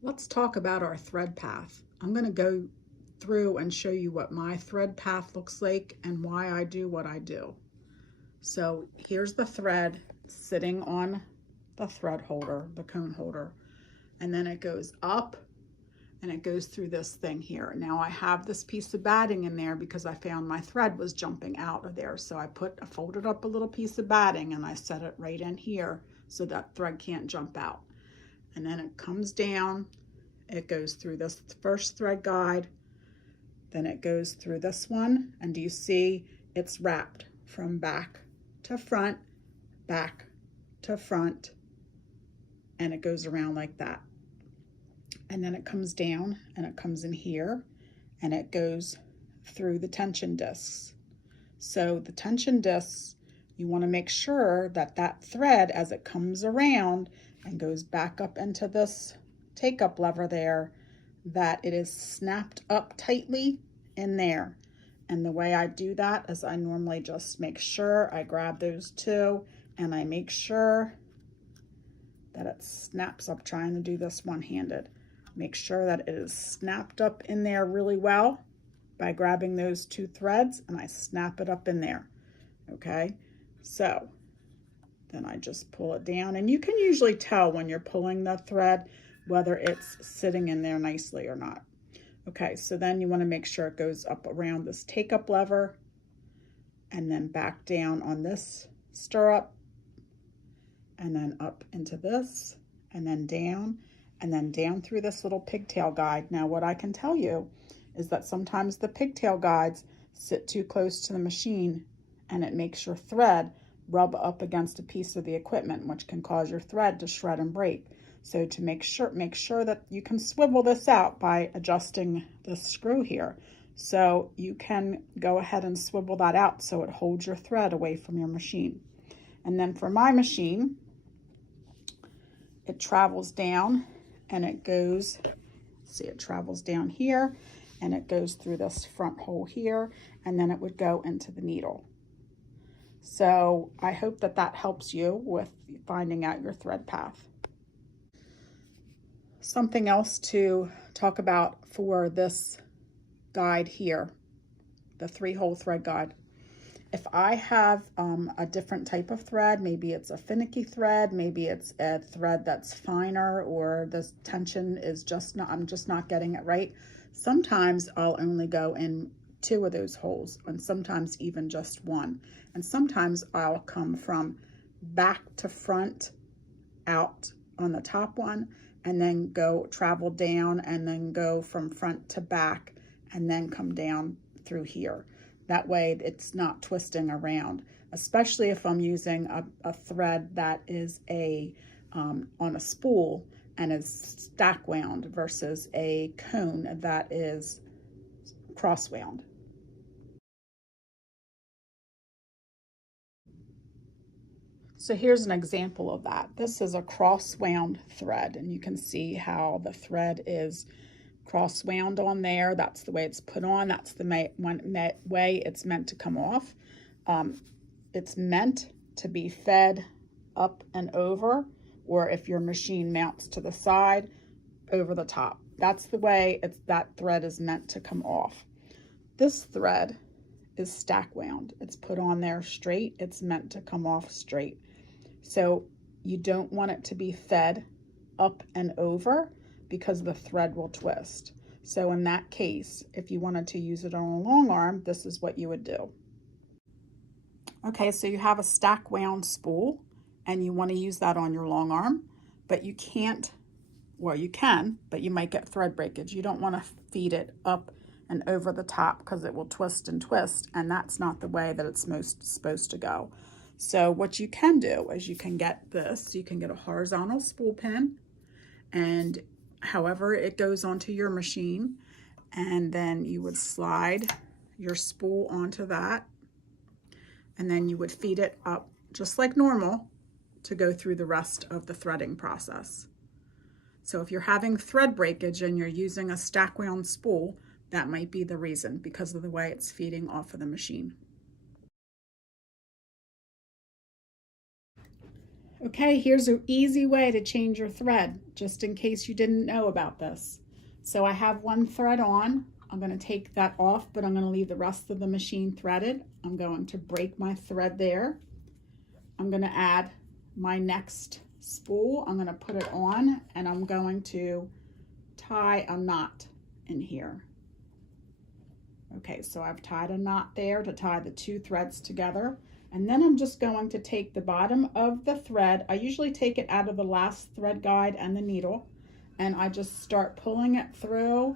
Let's talk about our thread path. I'm going to go through and show you what my thread path looks like and why I do what I do. So here's the thread sitting on the thread holder, the cone holder, and then it goes up and it goes through this thing here. Now I have this piece of batting in there because I found my thread was jumping out of there. So I folded up a little piece of batting and I set it right in here so that thread can't jump out. And then it comes down, it goes through this first thread guide, then it goes through this one, and do you see it's wrapped from back to front, back to front, and it goes around like that. And then it comes down and it comes in here and it goes through the tension discs. So the tension discs, you want to make sure that that thread, as it comes around and goes back up into this take up lever there, that it is snapped up tightly in there. And the way I do that is I normally just make sure I grab those two and I make sure that it snaps up, trying to do this one-handed. Make sure that it is snapped up in there really well by grabbing those two threads, and I snap it up in there. Okay, so then I just pull it down, and you can usually tell when you're pulling the thread whether it's sitting in there nicely or not. Okay, so then you want to make sure it goes up around this take up lever and then back down on this stirrup and then up into this and then down through this little pigtail guide. Now what I can tell you is that sometimes the pigtail guides sit too close to the machine and it makes your thread rub up against a piece of the equipment, which can cause your thread to shred and break. So to make sure that you can swivel this out by adjusting this screw here. So you can go ahead and swivel that out so it holds your thread away from your machine. And then for my machine, it travels down and it goes, see, it travels down here and it goes through this front hole here, and then it would go into the needle. So I hope that that helps you with finding out your thread path. Something else to talk about for this guide here, the 3-hole thread guide. If I have a different type of thread, maybe it's a finicky thread, maybe it's a thread that's finer, or the tension is just not, I'm just not getting it right. Sometimes I'll only go in 2 of those holes, and sometimes even just 1. And sometimes I'll come from back to front out on the top one, and then go travel down and then go from front to back and then come down through here. That way it's not twisting around, especially if I'm using a thread that is on a spool and is stack wound versus a cone that is cross wound. So here's an example of that. This is a cross wound thread, and you can see how the thread is cross wound on there. That's the way it's put on. That's the way it's meant to come off. It's meant to be fed up and over, or if your machine mounts to the side, over the top. That's the way that thread is meant to come off. This thread is stack wound. It's put on there straight. It's meant to come off straight. So you don't want it to be fed up and over because the thread will twist. So in that case, if you wanted to use it on a long arm, this is what you would do. Okay, so you have a stack wound spool and you want to use that on your long arm, but you can't, well, you can, but you might get thread breakage. You don't want to feed it up and over the top because it will twist and twist, and that's not the way that it's supposed to go. So what you can do is you can get this, you can get a horizontal spool pin, and however it goes onto your machine, and then you would slide your spool onto that, and then you would feed it up just like normal to go through the rest of the threading process. So if you're having thread breakage and you're using a stack wound spool, that might be the reason, because of the way it's feeding off of the machine. Okay, here's an easy way to change your thread, just in case you didn't know about this. So I have one thread on. I'm going to take that off, but I'm going to leave the rest of the machine threaded. I'm going to break my thread there. I'm going to add my next spool. I'm going to put it on, and I'm going to tie a knot in here. Okay, so I've tied a knot there to tie the two threads together. And then I'm just going to take the bottom of the thread. I usually take it out of the last thread guide and the needle, and I just start pulling it through,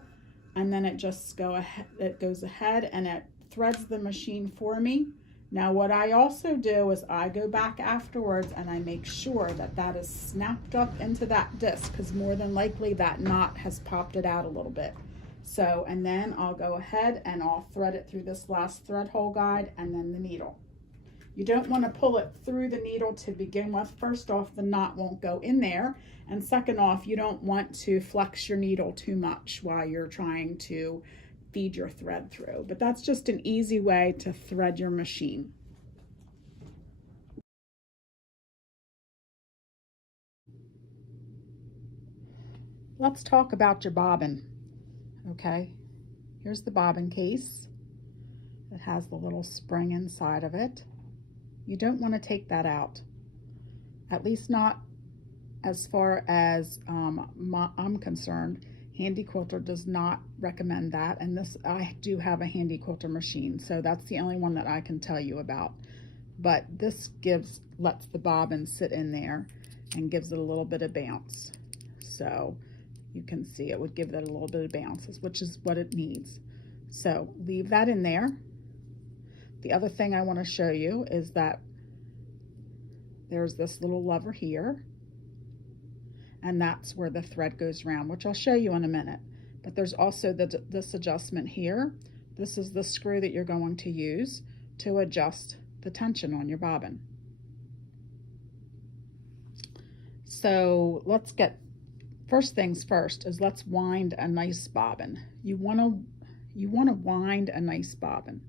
and then it just goes ahead and it threads the machine for me. Now what I also do is I go back afterwards and I make sure that that is snapped up into that disc, because more than likely that knot has popped it out a little bit. So, and then I'll go ahead and I'll thread it through this last thread hole guide and then the needle. You don't want to pull it through the needle to begin with. First off, the knot won't go in there. And second off, you don't want to flex your needle too much while you're trying to feed your thread through. But that's just an easy way to thread your machine. Let's talk about your bobbin. Okay, here's the bobbin case. It has the little spring inside of it. You don't want to take that out, at least not as far as I'm concerned. Handi Quilter does not recommend that, and this, I do have a Handi Quilter machine, so that's the only one that I can tell you about. But this lets the bobbin sit in there and gives it a little bit of bounce. So you can see it would give it a little bit of bounce, which is what it needs. So leave that in there. The other thing I want to show you is that there's this little lever here, and that's where the thread goes around, which I'll show you in a minute. But there's also this adjustment here. This is the screw that you're going to use to adjust the tension on your bobbin. So let's get, first things first is let's wind a nice bobbin. You want to wind a nice bobbin.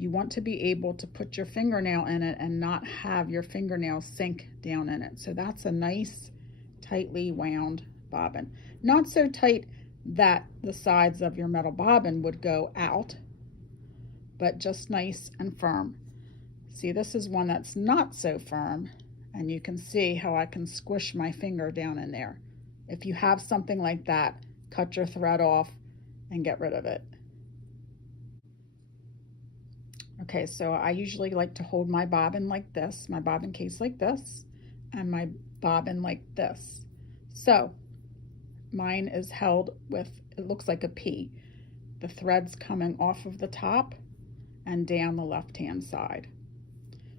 You want to be able to put your fingernail in it and not have your fingernail sink down in it. So that's a nice tightly wound bobbin. Not so tight that the sides of your metal bobbin would go out, but just nice and firm. See, this is one that's not so firm, and you can see how I can squish my finger down in there. If you have something like that, cut your thread off and get rid of it. Okay, so I usually like to hold my bobbin like this, my bobbin case like this, and my bobbin like this. So mine is held with, it looks like a P. The thread's coming off of the top and down the left-hand side.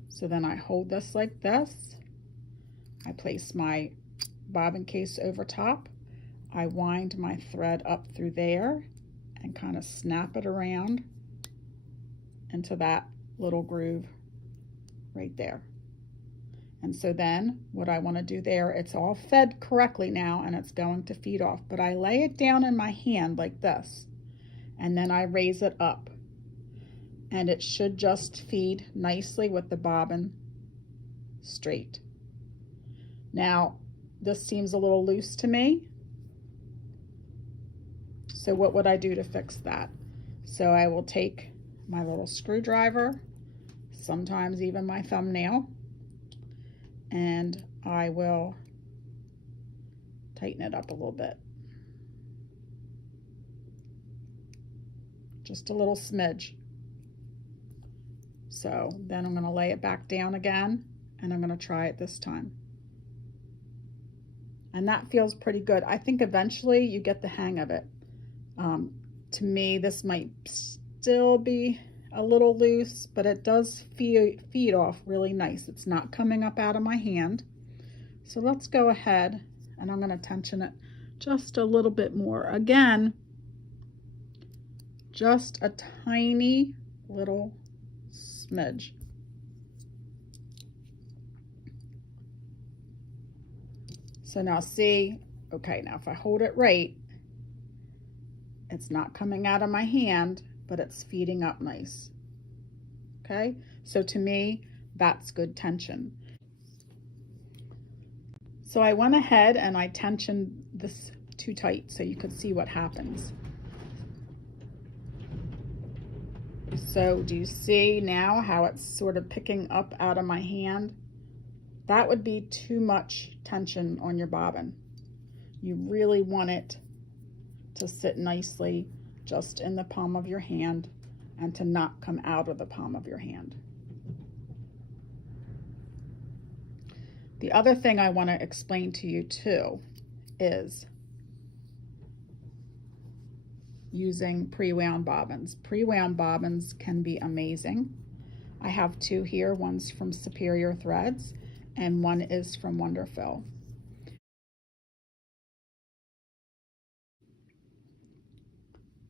So then I hold this like this. I place my bobbin case over top. I wind my thread up through there and kind of snap it around into that little groove right there. And so then what I want to do there, it's all fed correctly now and it's going to feed off, but I lay it down in my hand like this, and then I raise it up, and it should just feed nicely with the bobbin straight. Now this seems a little loose to me, so what would I do to fix that? So I will take my little screwdriver, sometimes even my thumbnail, and I will tighten it up a little bit. Just a little smidge. So then I'm going to lay it back down again, and I'm going to try it this time. And that feels pretty good. I think eventually you get the hang of it. To me, this might still be a little loose, but it does feed off really nice. It's not coming up out of my hand. So let's go ahead, and I'm going to tension it just a little bit more. Again, just a tiny little smidge. So now see, okay, now if I hold it right, it's not coming out of my hand, but it's feeding up nice. Okay, so to me, that's good tension. So I went ahead and I tensioned this too tight so you could see what happens. So do you see now how it's sort of picking up out of my hand? That would be too much tension on your bobbin. You really want it to sit nicely just in the palm of your hand and to not come out of the palm of your hand. The other thing I want to explain to you too is using pre-wound bobbins. Pre-wound bobbins can be amazing. I have two here, one's from Superior Threads and one is from Wonderfill.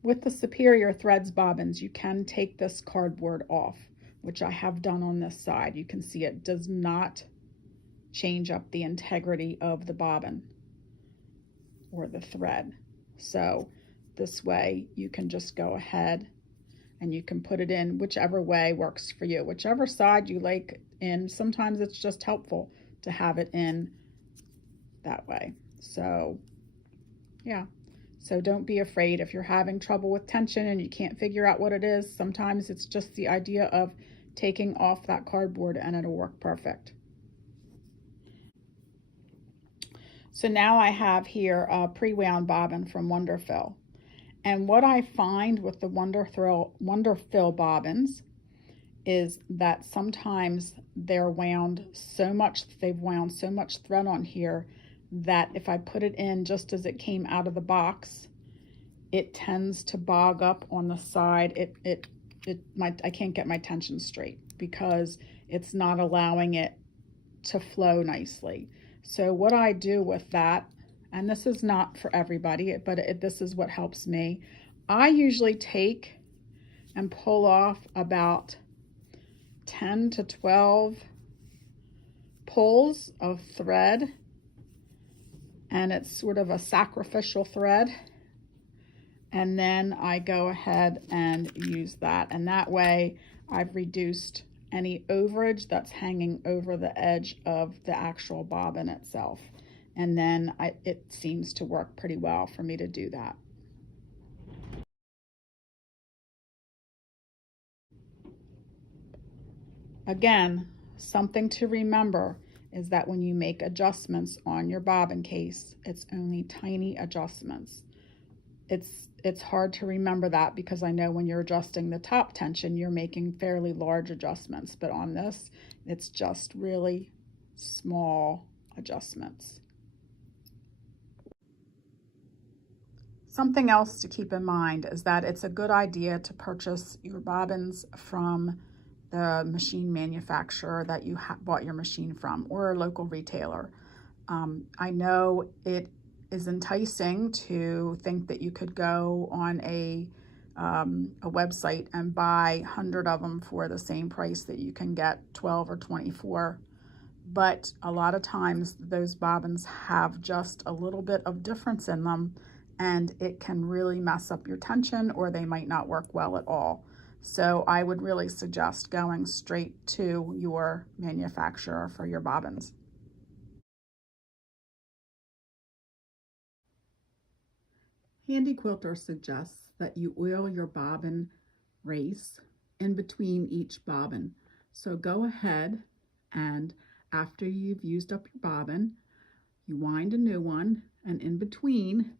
With the Superior Threads bobbins, you can take this cardboard off, which I have done on this side. You can see it does not change up the integrity of the bobbin or the thread. So this way you can just go ahead and you can put it in whichever way works for you, whichever side you like in. Sometimes it's just helpful to have it in that way. So yeah, so don't be afraid if you're having trouble with tension and you can't figure out what it is. Sometimes it's just the idea of taking off that cardboard and it'll work perfect. So now I have here a pre-wound bobbin from Wonderfill. And what I find with the Wonderfill bobbins is that sometimes they've wound so much thread on here that if I put it in just as it came out of the box, it tends to bog up on the side. I can't get my tension straight because it's not allowing it to flow nicely. So what I do with that, and this is not for everybody, but this is what helps me. I usually take and pull off about 10 to 12 pulls of thread, and it's sort of a sacrificial thread. And then I go ahead and use that. And that way I've reduced any overage that's hanging over the edge of the actual bobbin itself. And then it seems to work pretty well for me to do that. Again, something to remember is that when you make adjustments on your bobbin case, it's only tiny adjustments. It's hard to remember that because I know when you're adjusting the top tension, you're making fairly large adjustments, but on this, it's just really small adjustments. Something else to keep in mind is that it's a good idea to purchase your bobbins from the machine manufacturer that you bought your machine from, or a local retailer. I know it is enticing to think that you could go on a website and buy 100 of them for the same price that you can get 12 or 24. But a lot of times those bobbins have just a little bit of difference in them, and it can really mess up your tension, or they might not work well at all. So I would really suggest going straight to your manufacturer for your bobbins. Handi Quilter suggests that you oil your bobbin race in between each bobbin. So go ahead and after you've used up your bobbin, you wind a new one, and in between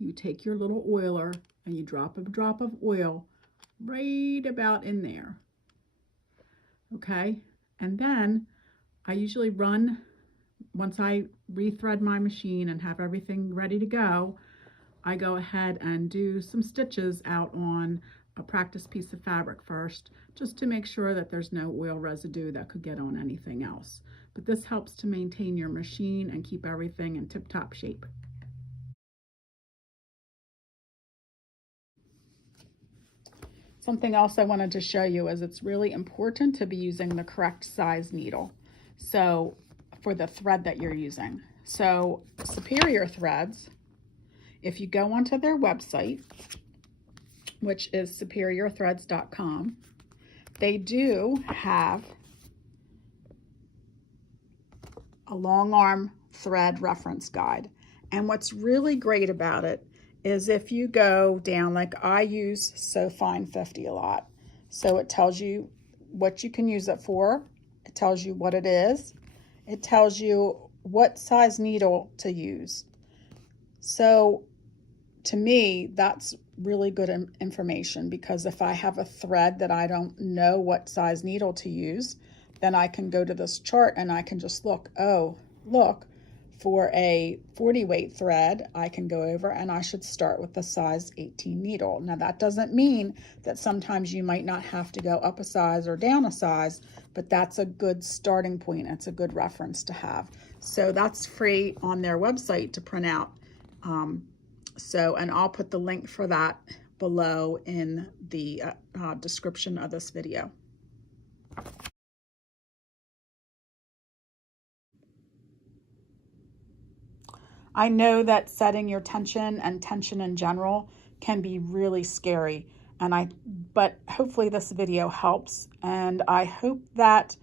you take your little oiler and you drop a drop of oil right about in there. Okay, and then I usually run, once I rethread my machine and have everything ready to go, I go ahead and do some stitches out on a practice piece of fabric first, just to make sure that there's no oil residue that could get on anything else. But this helps to maintain your machine and keep everything in tip-top shape. Something else I wanted to show you is it's really important to be using the correct size needle. So for the thread that you're using. So Superior Threads, if you go onto their website, which is superiorthreads.com, they do have a long arm thread reference guide. And what's really great about it is if you go down, like I use So Fine 50 a lot. So it tells you what you can use it for. It tells you what it is. It tells you what size needle to use. So to me, that's really good information, because if I have a thread that I don't know what size needle to use, then I can go to this chart and I can just look, oh, look, for a 40 weight thread, I can go over and I should start with the size 18 needle. Now that doesn't mean that sometimes you might not have to go up a size or down a size, but that's a good starting point. It's a good reference to have. So that's free on their website to print out. And I'll put the link for that below in the description of this video. I know that setting your tension and tension in general can be really scary, but hopefully this video helps, and I hope that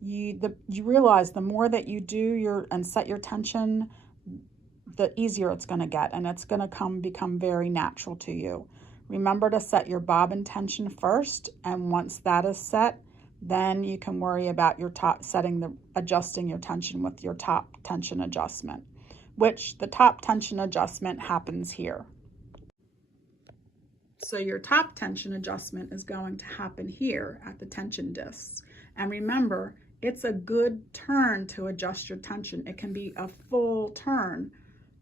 you realize the more that you do and set your tension, the easier it's going to get, and it's going to become very natural to you. Remember to set your bobbin tension first, and once that is set, then you can worry about your adjusting your tension with your top tension adjustment, which the top tension adjustment happens here. So your top tension adjustment is going to happen here at the tension discs. And remember, it's a good turn to adjust your tension. It can be a full turn,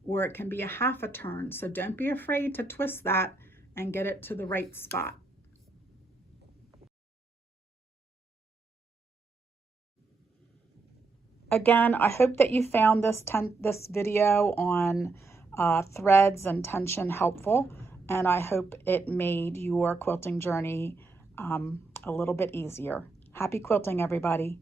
or it can be a half a turn. So don't be afraid to twist that and get it to the right spot. Again, I hope that you found this video on threads and tension helpful, and I hope it made your quilting journey a little bit easier. Happy quilting, everybody.